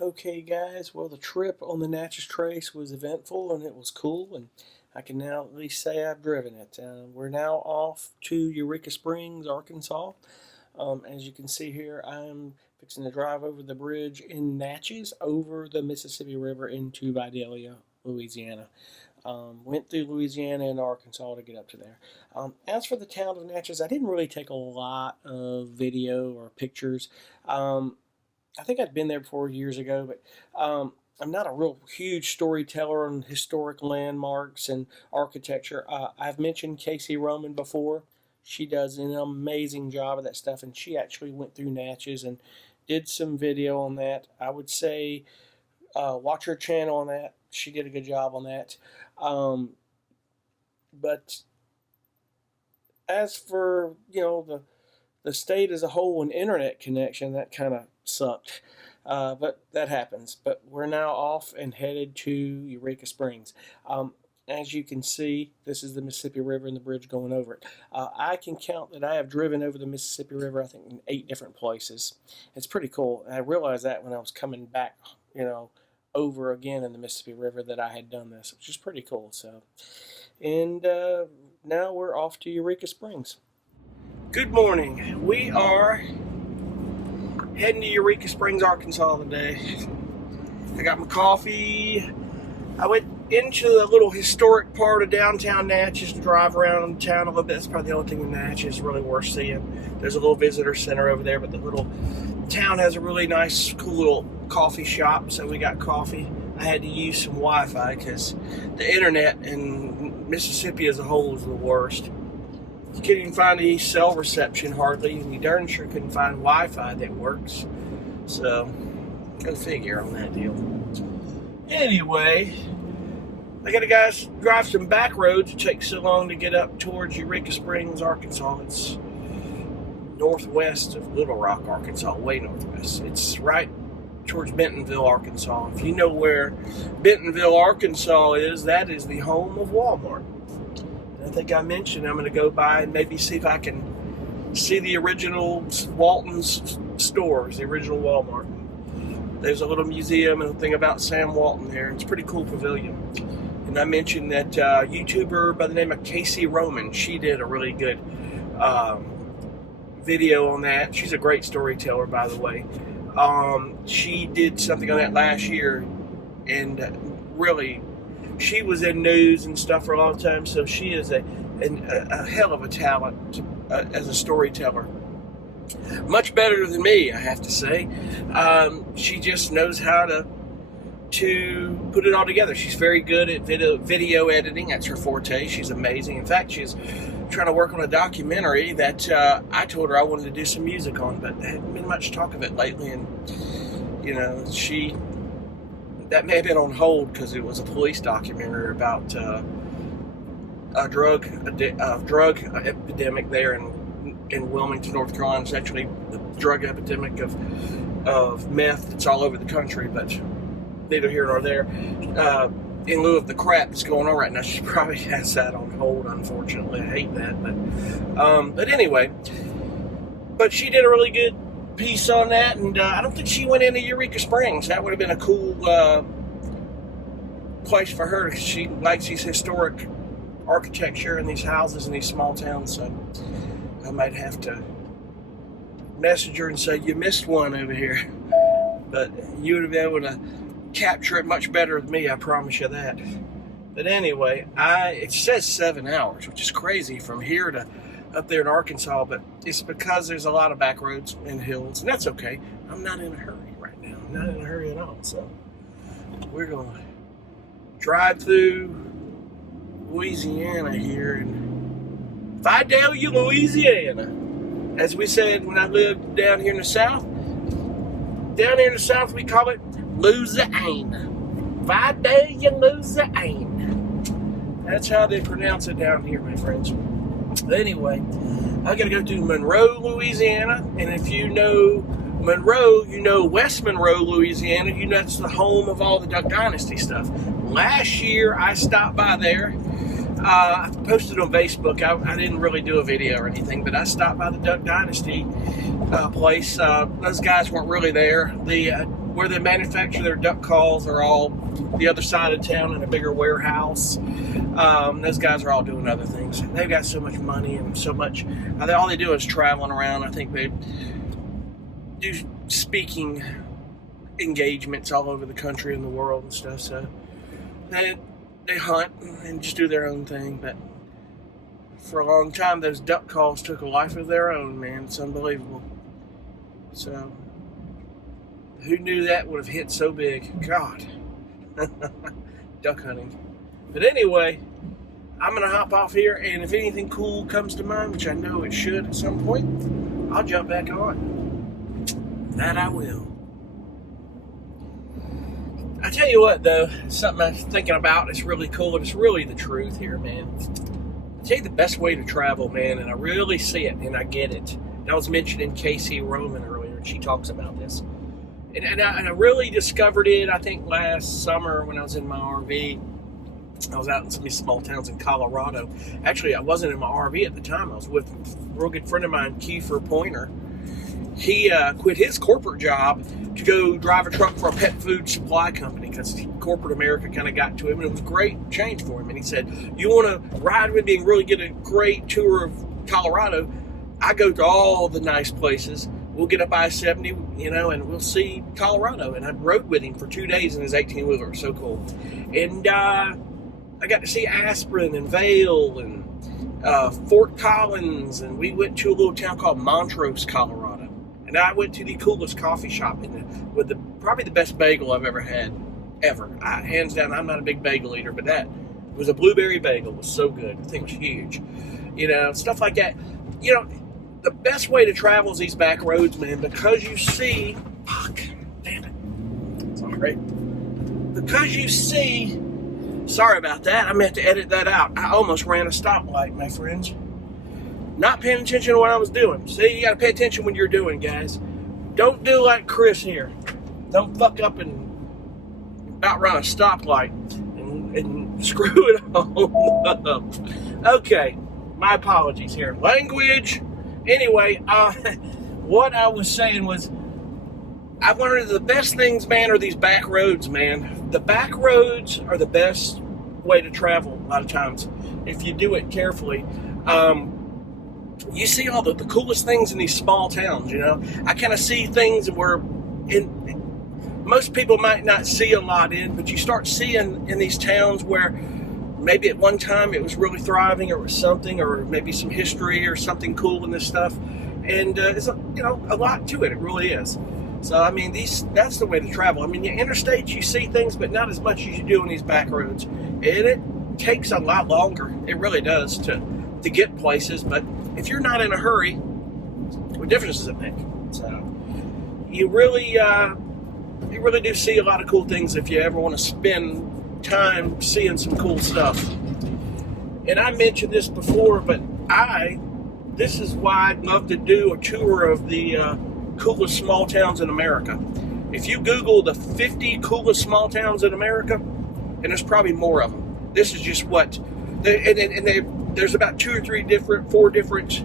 Okay, guys, well, the trip on the Natchez Trace was eventful and it was cool, and I can now at least say I've driven it. We're now off to Eureka Springs, Arkansas. As you can see here, I'm fixing to drive over the bridge in Natchez over the Mississippi River into Vidalia, Louisiana. Went through Louisiana and Arkansas to get up to there. As for the town of Natchez, I didn't really take a lot of video or pictures. I think I'd been there before years ago, but I'm not a real huge storyteller on historic landmarks and architecture. I've mentioned Casey Roman before. She does an amazing job of that stuff, and she actually went through Natchez and did some video on that. I would say watch her channel on that. She did a good job on that. But as for, the state as a whole and internet connection, that kind of sucked. But that happens. But we're now off and headed to Eureka Springs. As you can see, this is the Mississippi River and the bridge going over it. I can count that I have driven over the Mississippi River, I think, in 8 different places. It's pretty cool. And I realized that when I was coming back, over again in the Mississippi River, that I had done this, which is pretty cool. So, and now we're off to Eureka Springs. Good morning. We are heading to Eureka Springs, Arkansas today. I got my coffee. I went into the little historic part of downtown Natchez to drive around town a little bit. That's probably the only thing in Natchez really worth seeing. There's a little visitor center over there, but the little town has a really nice, cool little coffee shop, so we got coffee. I had to use some Wi-Fi because the internet in Mississippi as a whole is the worst. You couldn't even find any cell reception hardly, and you darn sure couldn't find Wi-Fi that works. So, go figure on that deal. Anyway, I got to guys drive some back roads. It takes so long to get up towards Eureka Springs, Arkansas. It's northwest of Little Rock, Arkansas, way northwest. It's right towards Bentonville, Arkansas. If you know where Bentonville, Arkansas is, that is the home of Walmart. I think I mentioned I'm going to go by and maybe see if I can see the original Walton's stores, the original Walmart. There's a little museum and a thing about Sam Walton there. It's a pretty cool pavilion. And I mentioned that YouTuber by the name of Casey Roman, she did a really good video on that. She's a great storyteller, by the way. She did something on that last year, and really, she was in news and stuff for a long time, so she is a hell of a talent as a storyteller. Much better than me, I have to say. She just knows how to put it all together. She's very good at video editing. That's her forte. She's amazing. In fact, she's trying to work on a documentary that I told her I wanted to do some music on, but there hadn't been much talk of it lately, and that may have been on hold because it was a police documentary about a drug epidemic there in Wilmington, North Carolina. It's actually the drug epidemic of meth that's all over the country, but neither here nor there. In lieu of the crap that's going on right now, she probably has that on hold, unfortunately. I hate that, but anyway. But she did a really good piece on that, and I don't think she went into Eureka Springs. That would have been a cool place for her, because she likes these historic architecture and these houses in these small towns, so I might have to message her and say, you missed one over here. But you would have been able to capture it much better than me, I promise you that. But anyway, it says 7 hours, which is crazy from here to up there in Arkansas, but it's because there's a lot of back roads and hills, and that's okay. I'm not in a hurry right now. I'm not in a hurry at all, so we're going to drive through Louisiana here in Vidalia, Louisiana. As we said when I lived down here in the South, we call it Louisiana. Vidalia, Louisiana. That's how they pronounce it down here, my friends. But anyway, I got to go to Monroe, Louisiana. And if you know Monroe, you know West Monroe, Louisiana. You know that's the home of all the Duck Dynasty stuff. Last year, I stopped by there. I posted on Facebook. I didn't really do a video or anything, but I stopped by the Duck Dynasty place. Those guys weren't really there. The where they manufacture their duck calls are all the other side of town in a bigger warehouse. Those guys are all doing other things. They've got so much money and so much. All they do is traveling around. I think they do speaking engagements all over the country and the world and stuff. So they hunt and just do their own thing. But for a long time, those duck calls took a life of their own, man. It's unbelievable. So who knew that would have hit so big? God. Duck hunting. But anyway, I'm going to hop off here, and if anything cool comes to mind, which I know it should at some point, I'll jump back on. That I will. I tell you what, though, something I'm thinking about is really cool, and it's really the truth here, man. I tell you the best way to travel, man, and I really see it, and I get it. I was mentioning Casey Roman earlier, and she talks about this. And I really discovered it, I think, last summer when I was in my RV. I was out in some of these small towns in Colorado. Actually, I wasn't in my RV at the time. I was with a real good friend of mine, Kiefer Pointer. He quit his corporate job to go drive a truck for a pet food supply company because corporate America kind of got to him, and it was a great change for him. And he said, you want to ride with me and really get a great tour of Colorado? I go to all the nice places. We'll get up I-70, and we'll see Colorado. And I rode with him for 2 days in his 18-wheeler. So cool. And I got to see Aspen and Vail and Fort Collins. And we went to a little town called Montrose, Colorado. And I went to the coolest coffee shop with probably the best bagel I've ever had, ever. Hands down, I'm not a big bagel eater, but that was a blueberry bagel. It was so good. The thing was huge. Stuff like that. The best way to travel is these back roads, man, because you see, damn it, sorry, because you see, sorry about that, I meant to edit that out. I almost ran a stoplight, my friends. Not paying attention to what I was doing. See, you got to pay attention when you're doing, guys. Don't do like Chris here. Don't fuck up and about run a stoplight and screw it all up. Okay, my apologies here. Language. Anyway, what I was saying was, I've learned the best things, man, are these back roads, man. The back roads are the best way to travel a lot of times, if you do it carefully. You see all the coolest things in these small towns, I kind of see things where most people might not see a lot in, but you start seeing in these towns where maybe at one time it was really thriving, or it was something, or maybe some history or something cool in this stuff. And it's a lot to it. It really is. So, I mean, that's the way to travel. I mean, the interstates, you see things, but not as much as you do on these back roads. And it takes a lot longer. It really does to get places. But if you're not in a hurry, what difference does it make? So, you really do see a lot of cool things if you ever want to spend time seeing some cool stuff. And I mentioned this before, but this is why I'd love to do a tour of the coolest small towns in America. If you Google the 50 coolest small towns in America, and there's probably more of them. This is just what, there's about 2 or 4 different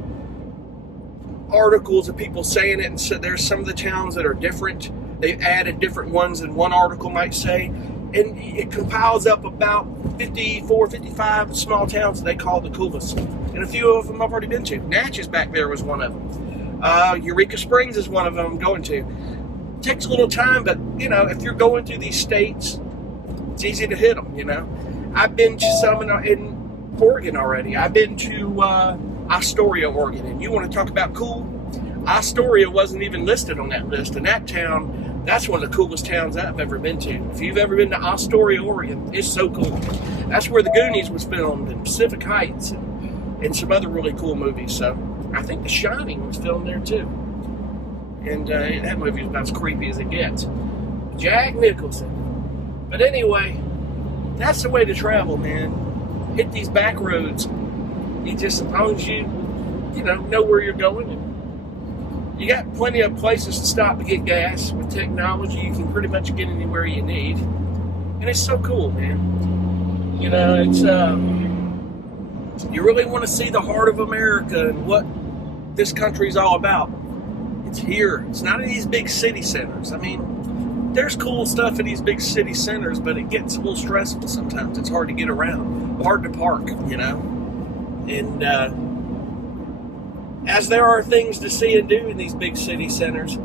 articles of people saying it, and so there's some of the towns that are different. They've added different ones than one article might say. And it compiles up about 54, 55 small towns that they call the coolest. And a few of them I've already been to. Natchez back there was one of them. Eureka Springs is one of them I'm going to. It takes a little time, but, if you're going through these states, it's easy to hit them, I've been to some in Oregon already. I've been to Astoria, Oregon. And you want to talk about cool? Astoria wasn't even listed on that list. And that town, that's one of the coolest towns I've ever been to. If you've ever been to Astoria, Oregon, it's so cool. That's where The Goonies was filmed, and Pacific Heights, and some other really cool movies. So I think The Shining was filmed there too. And that movie is about as creepy as it gets. Jack Nicholson. But anyway, that's the way to travel, man. Hit these back roads. As long as you know where you're going. You got plenty of places to stop to get gas. With technology, you can pretty much get anywhere you need. And it's so cool, man. It's you really want to see the heart of America and what this country's all about. It's here. It's not in these big city centers. I mean, there's cool stuff in these big city centers, but it gets a little stressful sometimes. It's hard to get around, hard to park, And as there are things to see and do in these big city centers,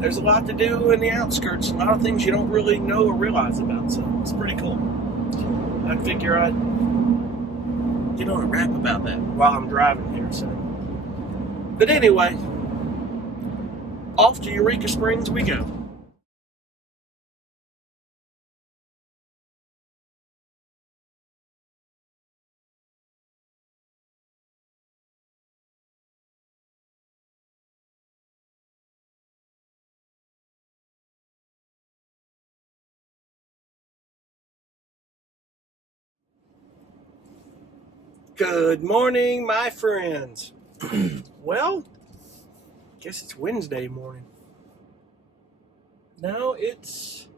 there's a lot to do in the outskirts. A lot of things you don't really know or realize about. So it's pretty cool. I figure I'd get on a rap about that while I'm driving here. So, but anyway, off to Eureka Springs we go. Good morning, my friends. Well, guess it's Wednesday morning. No, it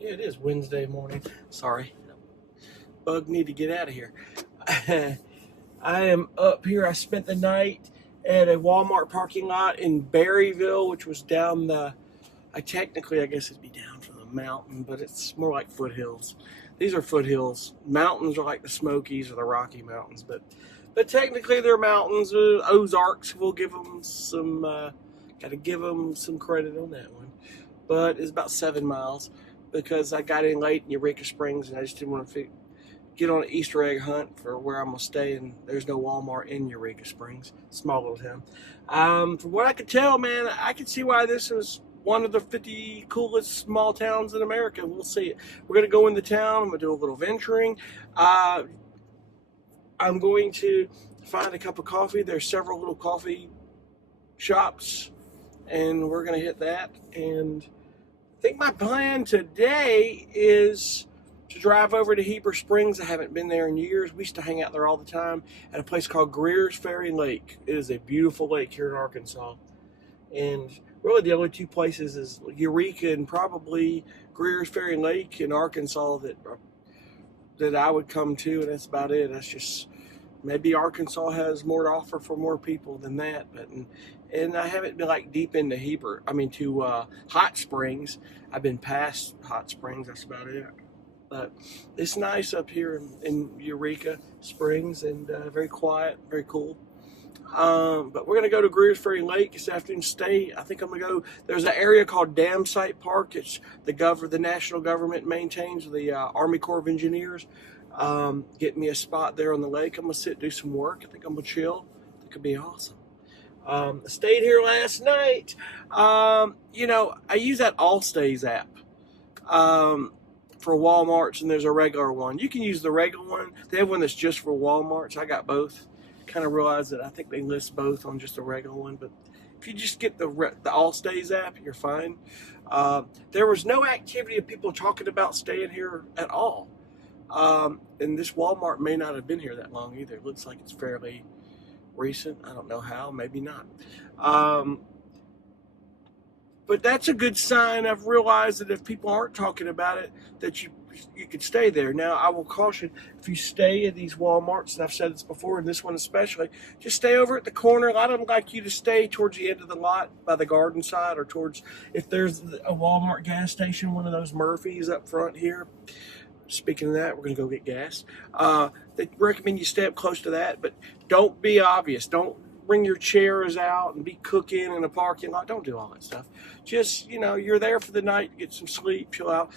is Wednesday morning. Sorry. Bug need to get out of here. I am up here. I spent the night at a Walmart parking lot in Berryville, which was down I guess it'd be down from the mountain, but it's more like foothills. These are foothills. Mountains are like the Smokies or the Rocky Mountains, but technically they're mountains. Ozarks, we'll give them some, got to give them some credit on that one. But it's about 7 miles because I got in late in Eureka Springs and I just didn't want to get on an Easter egg hunt for where I'm going to stay, and there's no Walmart in Eureka Springs. Small little town. From what I could tell, man, I could see why this is one of the 50 coolest small towns in America. We'll see. We're going to go into town. I'm going to do a little venturing. I'm going to find a cup of coffee. There's several little coffee shops, and we're going to hit that. And I think my plan today is to drive over to Heber Springs. I haven't been there in years. We used to hang out there all the time at a place called Greer's Ferry Lake. It is a beautiful lake here in Arkansas. And really the only two places is Eureka and probably Greer's Ferry Lake in Arkansas that I would come to, and that's about it. That's just, maybe Arkansas has more to offer for more people than that, but and I haven't been like deep into to Hot Springs. I've been past Hot Springs, that's about it. But it's nice up here in Eureka Springs, and very quiet, very cool. But we're going to go to Greer's Ferry Lake this afternoon. I think I'm going to go. There's an area called Dam Site Park. It's the national government maintains, the Army Corps of Engineers. Get me a spot there on the lake. I'm going to sit, do some work. I think I'm going to chill. It could be awesome. I stayed here last night. I use that All Stays app for Walmarts, and there's a regular one. You can use the regular one. They have one that's just for Walmarts. I got both. Kind of realized that I think they list both on just a regular one, but if you just get the All Stays app, you're fine. There was no activity of people talking about staying here at all, and this Walmart may not have been here that long either. It looks like it's fairly recent. I don't know how, maybe not. But that's a good sign. I've realized that if people aren't talking about it, that you could stay there. Now, I will caution, if you stay at these Walmarts, and I've said this before, and this one especially, just stay over at the corner. A lot of them like you to stay towards the end of the lot by the garden side, or towards, if there's a Walmart gas station, one of those Murphys up front here. Speaking of that, we're going to go get gas. They recommend you stay up close to that, but don't be obvious. Don't bring your chairs out and be cooking in a parking lot. Don't do all that stuff. Just, you're there for the night, get some sleep, chill out.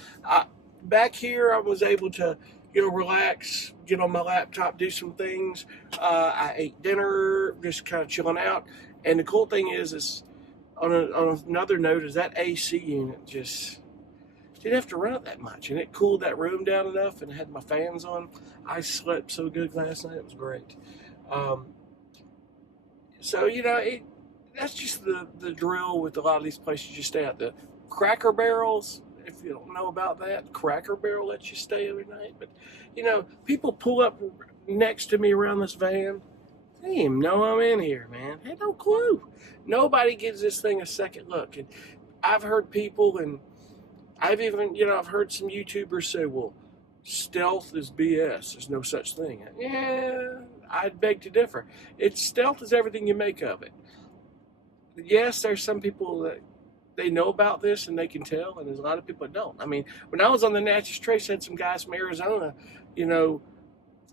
Back here, I was able to, relax, get on my laptop, do some things. I ate dinner, just kind of chilling out. And the cool thing is on another note, is that AC unit just didn't have to run it that much, and it cooled that room down enough, and had my fans on. I slept so good last night; it was great. So that's just the drill with a lot of these places you stay at. The Cracker Barrels, if you don't know about that, Cracker Barrel lets you stay every night. But people pull up next to me around this van. They didn't even know I'm in here, man. They had no clue. Nobody gives this thing a second look. And I've heard people, and I've even, I've heard some YouTubers say, well, stealth is BS. There's no such thing. Yeah, I'd beg to differ. Stealth is everything you make of it. Yes, there's some people that they know about this and they can tell, and there's a lot of people that don't. I mean, when I was on the Natchez Trace, I had some guys from Arizona, you know,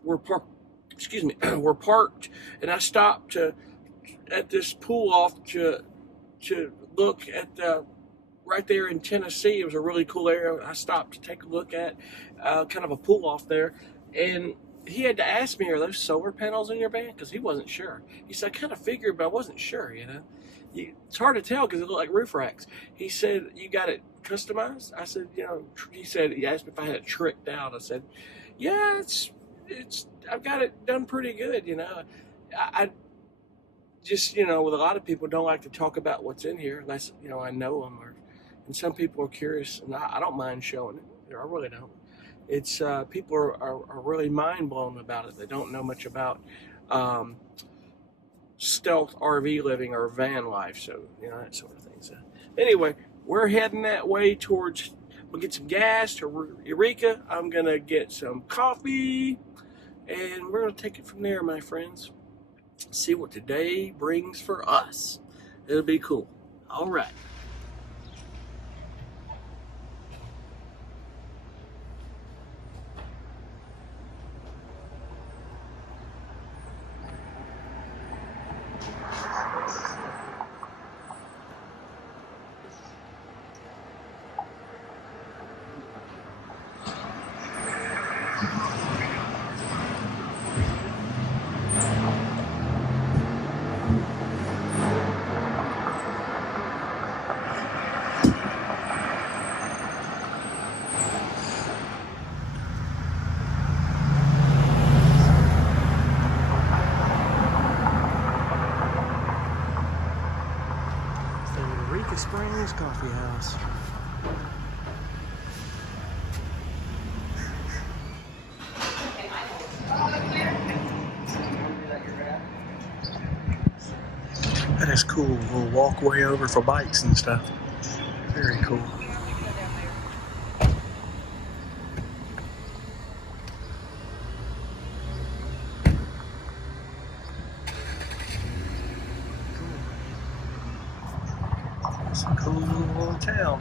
were parked. Excuse me, were parked, and I stopped at this pool off to look at the right there in Tennessee. It was a really cool area. I stopped to take a look at kind of a pool off there, and he had to ask me, "Are those solar panels in your van?" Because he wasn't sure. He said, "I kind of figured, but I wasn't sure." You know, it's hard to tell because it looked like roof racks. He said, "You got it customized?" I said, "You know." He said, he asked me if I had it tricked out. I said, "Yeah, it's I've got it done pretty good." You know, I just, you know, with a lot of people don't like to talk about what's in here unless, you know, I know them, or and some people are curious, and I don't mind showing it. I really don't. It's people are really mind blown about it. They don't know much about um, stealth RV living or van life, so you know, that sort of thing. So anyway, we're heading that way towards. We'll get some gas to Eureka. I'm gonna get some coffee, and we're gonna take it from there, my friends. See what today brings for us. It'll be cool. All right. Eureka Springs Coffee House. That is cool. A little walkway over for bikes and stuff. Very cool. It's a cool little town.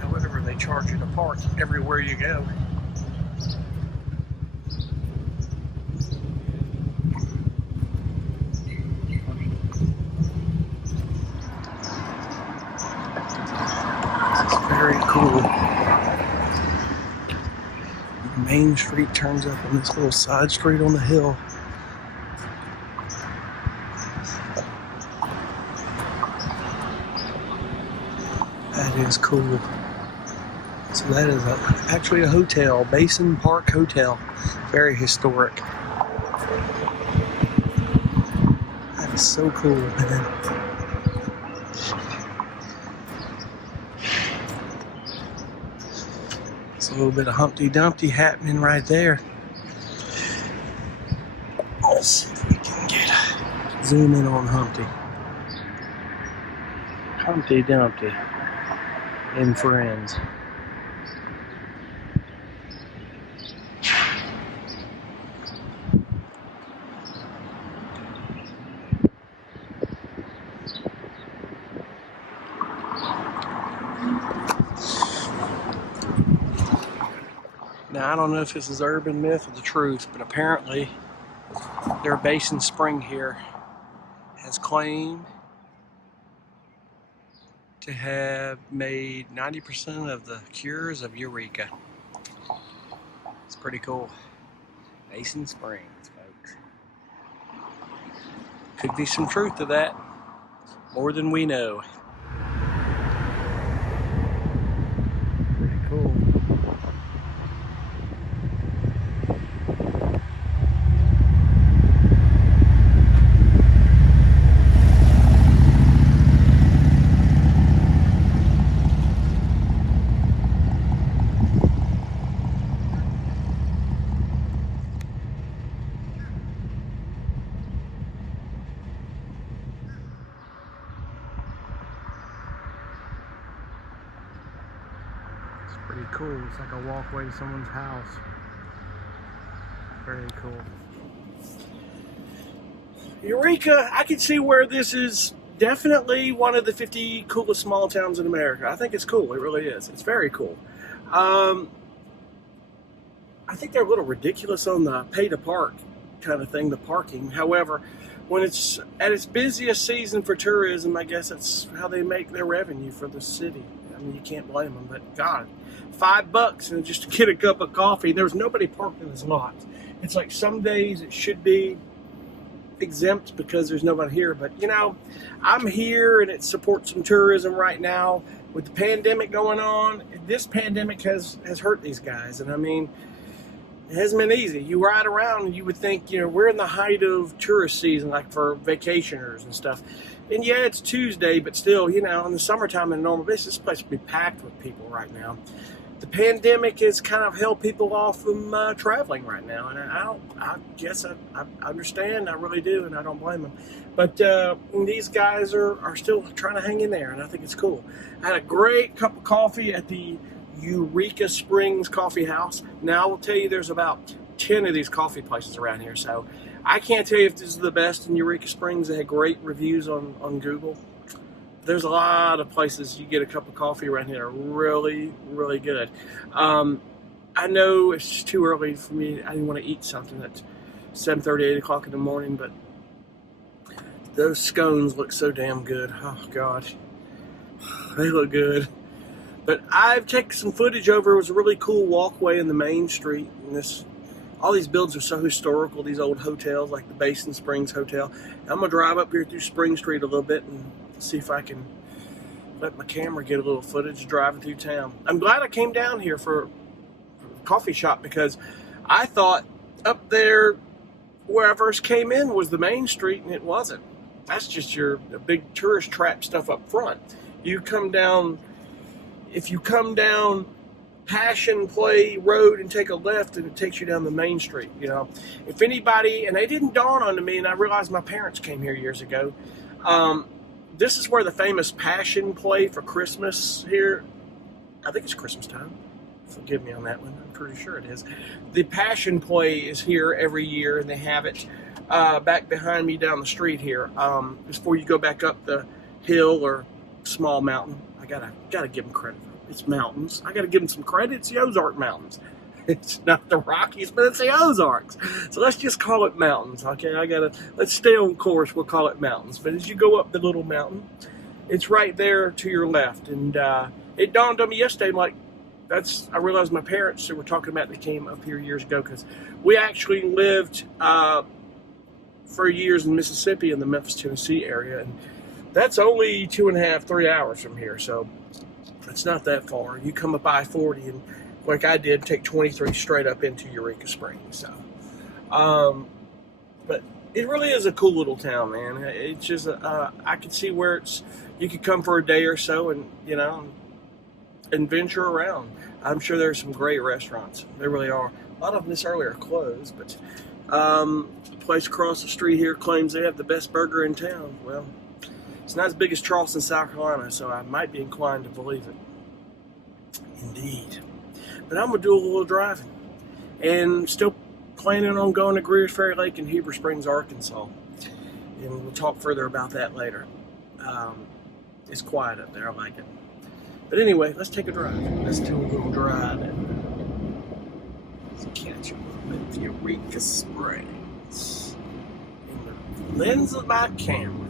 However, they charge you to park everywhere you go. This is very cool. Main Street turns up on this little side street on the hill. That is cool. So that is actually a hotel, Basin Park Hotel. Very historic. That is so cool, man. It's a little bit of Humpty Dumpty happening right there. Let's see if we can zoom in on Humpty. Humpty Dumpty and friends. Now, I don't know if this is urban myth or the truth, but apparently their Basin Spring here has claimed to have made 90% of the cures of Eureka. It's pretty cool. Basin Springs, folks. Could be some truth to that. More than we know. Pretty cool. Pretty cool. It's like a walkway to someone's house. Very cool. Eureka! I can see where this is definitely one of the 50 coolest small towns in America. I think it's cool. It really is. It's very cool. Um, I think they're a little ridiculous on the pay to park kind of thing, the parking. However, when it's at its busiest season for tourism, I guess that's how they make their revenue for the city. I mean, you can't blame them, but God, $5 and just to get a cup of coffee. There's nobody parked in this lot. It's like some days it should be exempt because there's nobody here, but I'm here and it supports some tourism right now with the pandemic going on. This pandemic has hurt these guys, and I mean, it hasn't been easy. You ride around and you would think, we're in the height of tourist season, like for vacationers and stuff. And yeah, it's Tuesday, but still, in the summertime in a normal business, this place would be packed with people right now. The pandemic has kind of held people off from traveling right now, and I guess I understand, I really do, and I don't blame them. But these guys are still trying to hang in there, and I think it's cool. I had a great cup of coffee at the Eureka Springs Coffee House. Now, I will tell you, there's about 10 of these coffee places around here, so I can't tell you if this is the best in Eureka Springs. They had great reviews on Google. There's a lot of places you get a cup of coffee around here, really, really good. I know it's just too early for me. I didn't want to eat something at 7:30, 8 o'clock in the morning, but those scones look so damn good. Oh, God. They look good. But I've taken some footage over. It was a really cool walkway in the main street. And all these buildings are so historical, these old hotels, like the Basin Springs Hotel. I'm going to drive up here through Spring Street a little bit and see if I can let my camera get a little footage driving through town. I'm glad I came down here for a coffee shop because I thought up there where I first came in was the main street, and it wasn't. That's just your big tourist trap stuff up front. If you come down Passion Play Road and take a left, and it takes you down the main street. If anybody, and it didn't dawn on me, and I realized my parents came here years ago. This is where the famous Passion Play for Christmas here. I think it's Christmas time. Forgive me on that one. I'm pretty sure it is. The Passion Play is here every year, and they have it back behind me down the street here. Before you go back up the hill or small mountain. I gotta give them credit. It's mountains. I gotta give them some credit. It's the Ozark Mountains. It's not the Rockies, but it's the Ozarks. So let's just call it mountains, okay? Let's stay on course. We'll call it mountains. But as you go up the little mountain, it's right there to your left. And it dawned on me yesterday, I realized my parents were talking about, they came up here years ago, because we actually lived for years in Mississippi, in the Memphis, Tennessee area. And that's only 2.5, 3 hours from here, so it's not that far. You come up I-40 and, like I did, take 23 straight up into Eureka Springs. So, but it really is a cool little town, man. It's just I can see where you could come for a day or so and and venture around. I'm sure there's some great restaurants. There really are. A lot of them this early are closed, but the place across the street here claims they have the best burger in town. Well, it's not as big as Charleston, South Carolina, so I might be inclined to believe it. Indeed. But I'm going to do a little driving. And still planning on going to Greer's Ferry Lake in Heber Springs, Arkansas. And we'll talk further about that later. It's quiet up there. I like it. But anyway, let's take a drive. Let's do a little drive. Let's catch up with Eureka Springs. In the lens of my camera.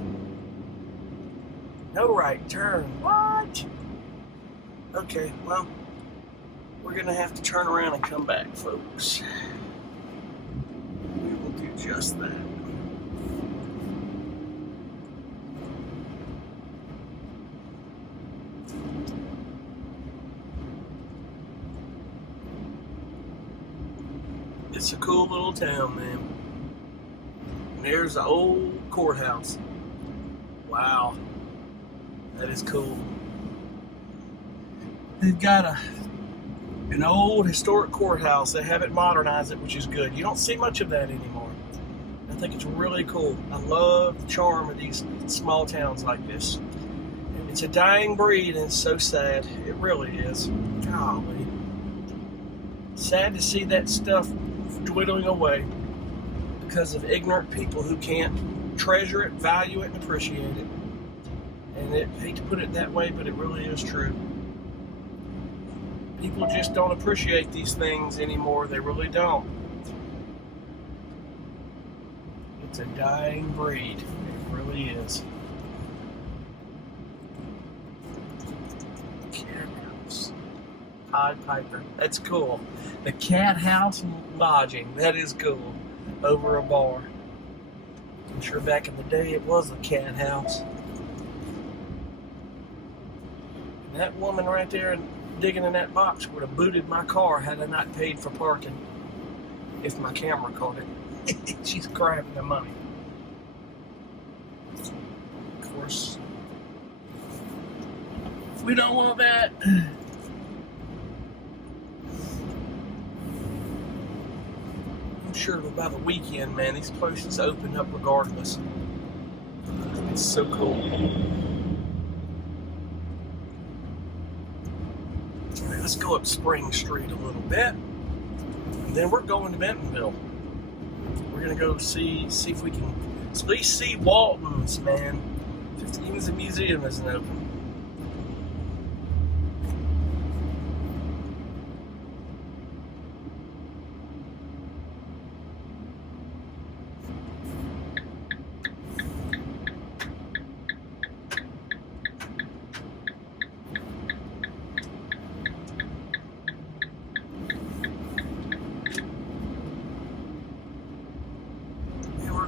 No right turn. What? Okay, well, we're going to have to turn around and come back, folks. We will do just that. It's a cool little town, man. And there's the old courthouse. Wow. That is cool. They've got an old historic courthouse. They haven't modernized it, which is good. You don't see much of that anymore. I think it's really cool. I love the charm of these small towns like this. It's a dying breed, and it's so sad. It really is. Golly. Sad to see that stuff dwindling away because of ignorant people who can't treasure it, value it, and appreciate it. And I hate to put it that way, but it really is true. People just don't appreciate these things anymore. They really don't. It's a dying breed. It really is. Cat house. Pied Piper. That's cool. The cat house lodging. That is cool. Over a bar. I'm sure back in the day it was a cat house. And that woman right there digging in that box would have booted my car had I not paid for parking. If my camera caught it. She's grabbing the money. Of course, we don't want that. I'm sure by the weekend, man, these places open up regardless. It's so cool. All right, let's go up Spring Street a little bit. And then we're going to Bentonville. We're going to go see if we can at least see Walton's, man. Even the museum isn't open.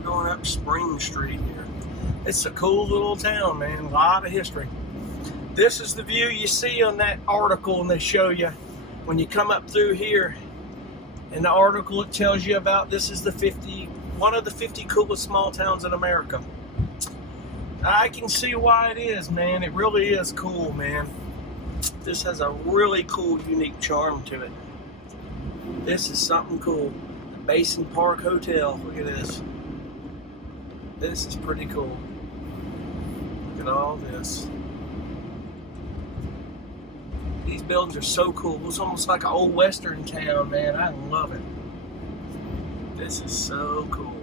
Going up Spring Street here. It's a cool little town, man. A lot of history. This is the view you see on that article, and they show you when you come up through here. In the article, it tells you about this is one of the 50 coolest small towns in America. I can see why it is, man. It really is cool, man. This has a really cool, unique charm to it. This is something cool. The Basin Park Hotel. Look at this. This is pretty cool. Look at all this. These buildings are so cool. It's almost like an old western town, man. I love it. This is so cool.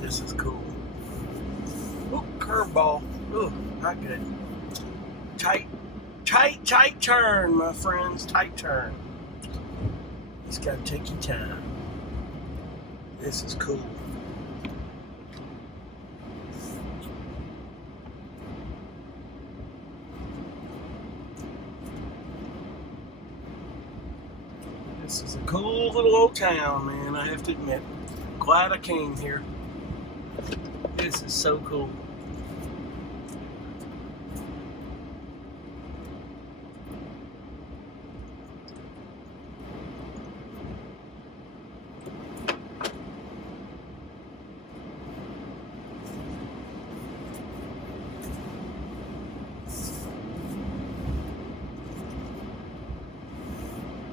This is cool. Oh, curveball. Oh, not good. Tight turn, my friends. Tight turn. Just gotta take your time. This is cool. This is a cool little old town, man, I have to admit. Glad I came here. This is so cool.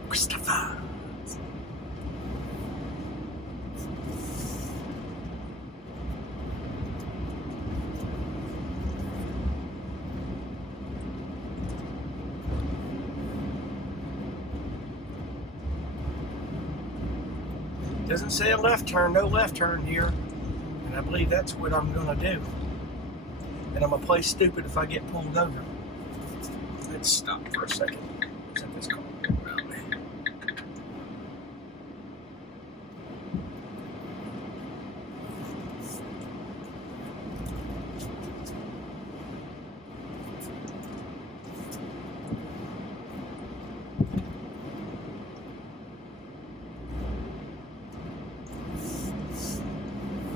Christopher. Doesn't say a left turn, no left turn here. And I believe that's what I'm going to do. And I'm going to play stupid if I get pulled over. Let's stop for a second. Set this car around me.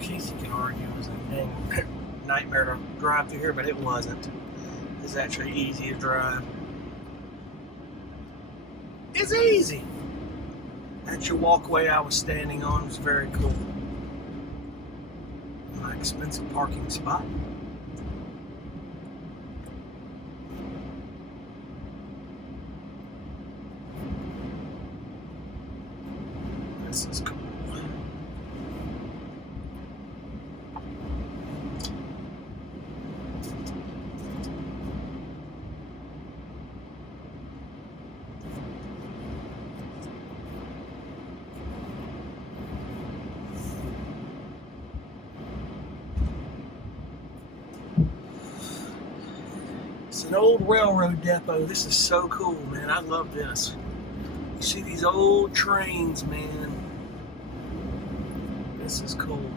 You can argue it was a dang nightmare to drive through here, but it wasn't. It's actually easy to drive. It's easy. That's your walkway I was standing on. It was very cool. My expensive parking spot. This is cool. It's an old railroad depot. This is so cool, man. I love this. You see these old trains, man. This is cool.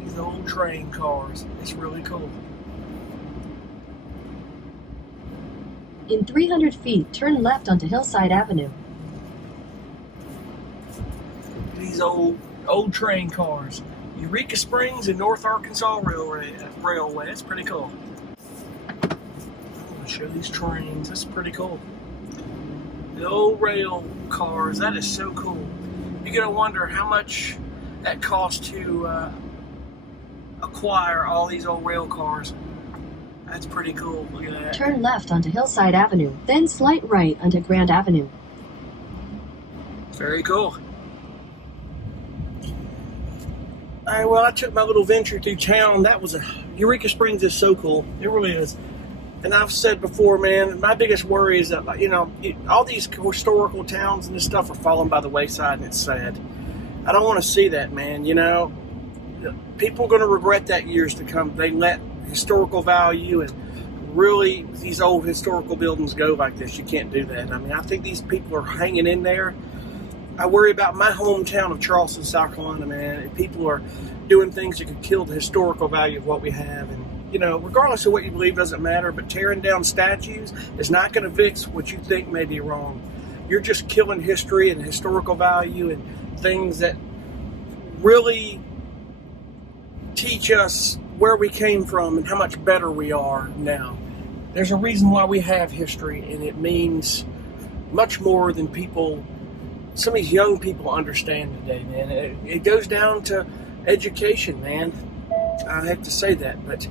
These old train cars. It's really cool. In 300 feet, turn left onto Hillside Avenue. These old train cars. Eureka Springs and North Arkansas Railway. That's pretty cool. I'm going to show these trains. That's pretty cool. The old rail cars. That is so cool. You're going to wonder how much that costs to acquire all these old rail cars. That's pretty cool. Look at that. Turn left onto Hillside Avenue, then slight right onto Grand Avenue. Very cool. Alright, well, I took my little venture through town. Eureka Springs is so cool. It really is. And I've said before, man, my biggest worry is that, all these historical towns and this stuff are falling by the wayside, and it's sad. I don't want to see that, man. People are going to regret that years to come. They let historical value and really these old historical buildings go like this. You can't do that. I think these people are hanging in there. I worry about my hometown of Charleston, South Carolina, man. People are doing things that could kill the historical value of what we have. And, regardless of what you believe doesn't matter, but tearing down statues is not going to fix what you think may be wrong. You're just killing history and historical value and things that really teach us where we came from and how much better we are now. There's a reason why we have history, and it means much more than some of these young people understand today, man. It goes down to education, man. I have to say that, but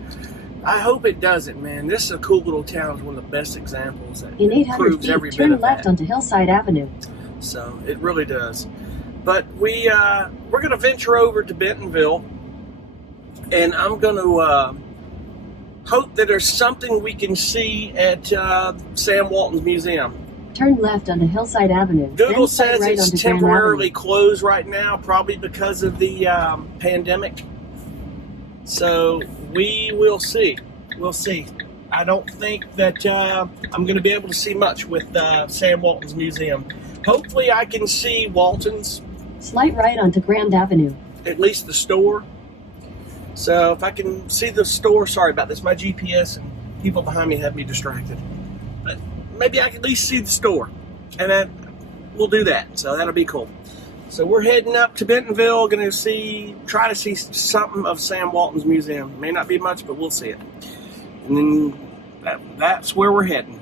I hope it doesn't, man. This is a cool little town. It's one of the best examples that in 800 proves every feet, bit turn of left that. onto Hillside Avenue. So it really does. But we're going to venture over to Bentonville, and I'm going to hope that there's something we can see at Sam Walton's museum. Turn left onto Hillside Avenue. Google then slight says right it's onto Grand temporarily Avenue. closed right now, probably because of the pandemic. So we will see. We'll see. I don't think that I'm going to be able to see much with Sam Walton's museum. Hopefully I can see Walton's, Slight right onto Grand Avenue. at least the store. So if I can see the store, sorry about this, my GPS and people behind me have me distracted. But maybe I can at least see the store, and then we'll do that. So that'll be cool. So we're heading up to Bentonville, going to try to see something of Sam Walton's museum. May not be much, but we'll see it. And then that's where we're heading.